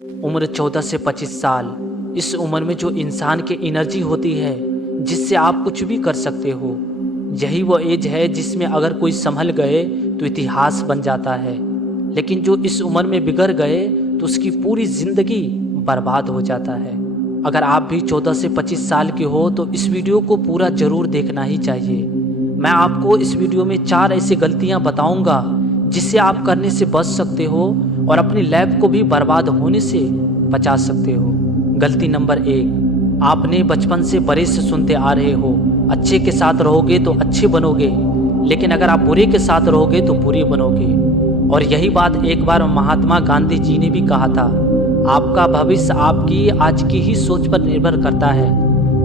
उम्र 14 से 25 साल। इस उम्र में जो इंसान की एनर्जी होती है जिससे आप कुछ भी कर सकते हो, यही वो एज है जिसमें अगर कोई संभल गए तो इतिहास बन जाता है। लेकिन जो इस उम्र में बिगड़ गए तो उसकी पूरी ज़िंदगी बर्बाद हो जाता है। अगर आप भी 14 से 25 साल के हो तो इस वीडियो को पूरा ज़रूर देखना ही चाहिए। मैं आपको इस वीडियो में 4 ऐसी गलतियां बताऊंगा जिससे आप करने से बच सकते हो और अपनी लाइफ को भी बर्बाद होने से बचा सकते हो। गलती नंबर 1, आपने बचपन से बड़े से सुनते आ रहे हो, अच्छे के साथ रहोगे तो अच्छे बनोगे, लेकिन अगर आप बुरे के साथ रहोगे तो बुरे बनोगे। और यही बात एक बार महात्मा गांधी जी ने भी कहा था, आपका भविष्य आपकी आज की ही सोच पर निर्भर करता है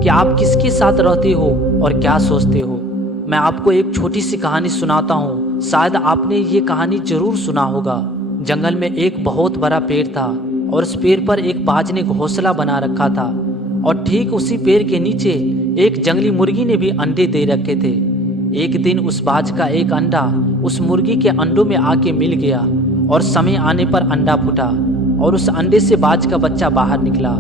कि आप किसके साथ रहते हो और क्या सोचते हो। मैं आपको एक छोटी सी कहानी सुनाता हूँ, शायद आपने ये कहानी जरूर सुना होगा। जंगल में एक बहुत बड़ा पेड़ था और उस पेड़ पर एक बाज ने घोंसला बना रखा था और ठीक उसी पेड़ के नीचे एक जंगली मुर्गी ने भी अंडे दे रखे थे। एक दिन उस बाज का एक अंडा उस मुर्गी के अंडों में आके मिल गया और समय आने पर अंडा फूटा और उस अंडे से बाज का बच्चा बाहर निकला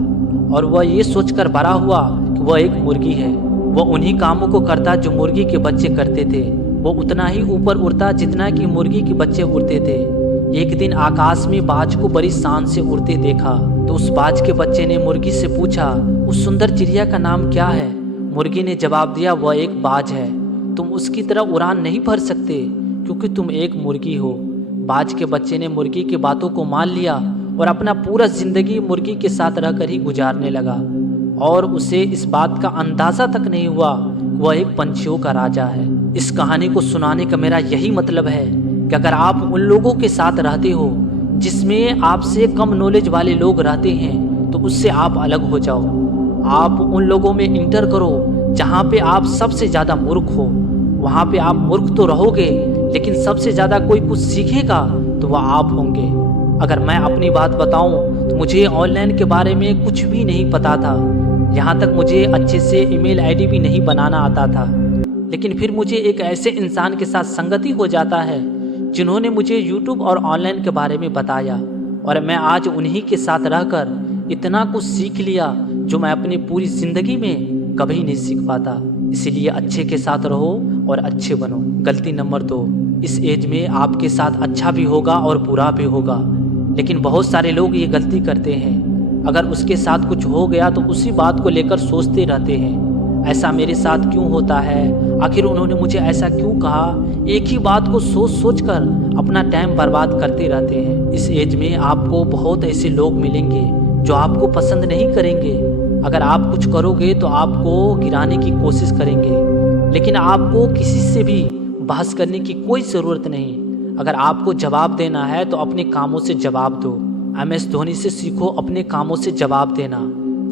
और वह ये सोचकर बड़ा हुआ कि वह एक मुर्गी है। वह उन्हीं कामों को करता जो मुर्गी के बच्चे करते थे। वो उतना ही ऊपर उड़ता जितना कि मुर्गी के बच्चे उड़ते थे। एक दिन आकाश में बाज को बड़ी शान से उड़ते देखा तो उस बाज के बच्चे ने मुर्गी से पूछा, उस सुंदर चिड़िया का नाम क्या है? मुर्गी ने जवाब दिया, वह एक बाज है। तुम उसकी तरह उड़ान नहीं भर सकते क्योंकि तुम एक मुर्गी हो। बाज के बच्चे ने मुर्गी की बातों को मान लिया और अपना पूरा जिंदगी मुर्गी के साथ रहकर ही गुजारने लगा और उसे इस बात का अंदाजा तक नहीं हुआ वह एक पंछियों का राजा है। इस कहानी को सुनाने का मेरा यही मतलब है कि अगर आप उन लोगों के साथ रहते हो जिसमें आपसे कम नॉलेज वाले लोग रहते हैं तो उससे आप अलग हो जाओ। आप उन लोगों में इंटर करो जहाँ पे आप सबसे ज़्यादा मूर्ख हो। वहाँ पे आप मूर्ख तो रहोगे लेकिन सबसे ज़्यादा कोई कुछ सीखेगा तो वह आप होंगे। अगर मैं अपनी बात बताऊं तो मुझे ऑनलाइन के बारे में कुछ भी नहीं पता था। यहाँ तक मुझे अच्छे से ईमेल आईडी भी नहीं बनाना आता था। लेकिन फिर मुझे एक ऐसे इंसान के साथ संगति हो जाता है जिन्होंने मुझे यूट्यूब और ऑनलाइन के बारे में बताया और मैं आज उन्हीं के साथ रहकर इतना कुछ सीख लिया जो मैं अपनी पूरी ज़िंदगी में कभी नहीं सीख पाता। इसीलिए अच्छे के साथ रहो और अच्छे बनो। गलती नंबर 2, इस एज में आपके साथ अच्छा भी होगा और बुरा भी होगा, लेकिन बहुत सारे लोग ये गलती करते हैं। अगर उसके साथ कुछ हो गया तो उसी बात को लेकर सोचते रहते हैं, ऐसा मेरे साथ क्यों होता है, आखिर उन्होंने मुझे ऐसा क्यों कहा। एक ही बात को सोच सोच कर अपना टाइम बर्बाद करते रहते हैं। इस एज में आपको बहुत ऐसे लोग मिलेंगे जो आपको पसंद नहीं करेंगे। अगर आप कुछ करोगे तो आपको गिराने की कोशिश करेंगे, लेकिन आपको किसी से भी बहस करने की कोई ज़रूरत नहीं। अगर आपको जवाब देना है तो अपने कामों से जवाब दो। MS धोनी से सीखो अपने कामों से जवाब देना।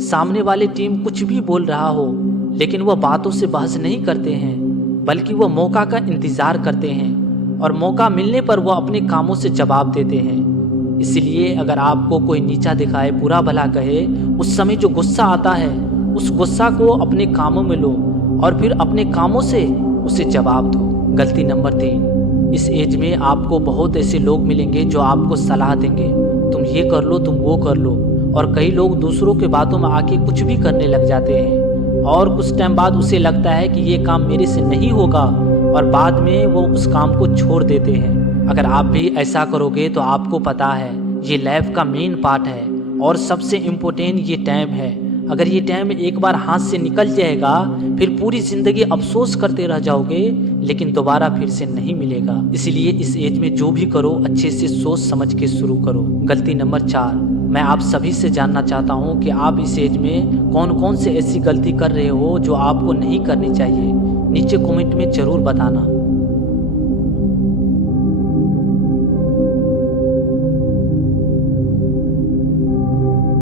सामने वाली टीम कुछ भी बोल रहा हो लेकिन वह बातों से बहस नहीं करते हैं, बल्कि वह मौका का इंतज़ार करते हैं और मौका मिलने पर वह अपने कामों से जवाब देते हैं। इसलिए अगर आपको कोई नीचा दिखाए, बुरा भला कहे, उस समय जो गुस्सा आता है उस गुस्सा को अपने कामों में लो और फिर अपने कामों से उसे जवाब दो। गलती नंबर 3, इस एज में आपको बहुत ऐसे लोग मिलेंगे जो आपको सलाह देंगे, तुम ये कर लो, तुम वो कर लो। और कई लोग दूसरों के बातों में आके कुछ भी करने लग जाते हैं और कुछ टाइम बाद उसे लगता है कि ये काम मेरे से नहीं होगा और बाद में वो उस काम को छोड़ देते हैं। अगर आप भी ऐसा करोगे तो आपको पता है ये लाइफ का मेन पार्ट है और सबसे इम्पोर्टेंट ये टाइम है। अगर ये टाइम एक बार हाथ से निकल जाएगा फिर पूरी ज़िंदगी अफसोस करते रह जाओगे, लेकिन दोबारा फिर से नहीं मिलेगा। इसलिए इस एज में जो भी करो अच्छे से सोच समझ के शुरू करो। गलती नंबर 4, मैं आप सभी से जानना चाहता हूँ कि आप इस एज में कौन कौन से ऐसी गलती कर रहे हो जो आपको नहीं करनी चाहिए। नीचे कमेंट में ज़रूर बताना।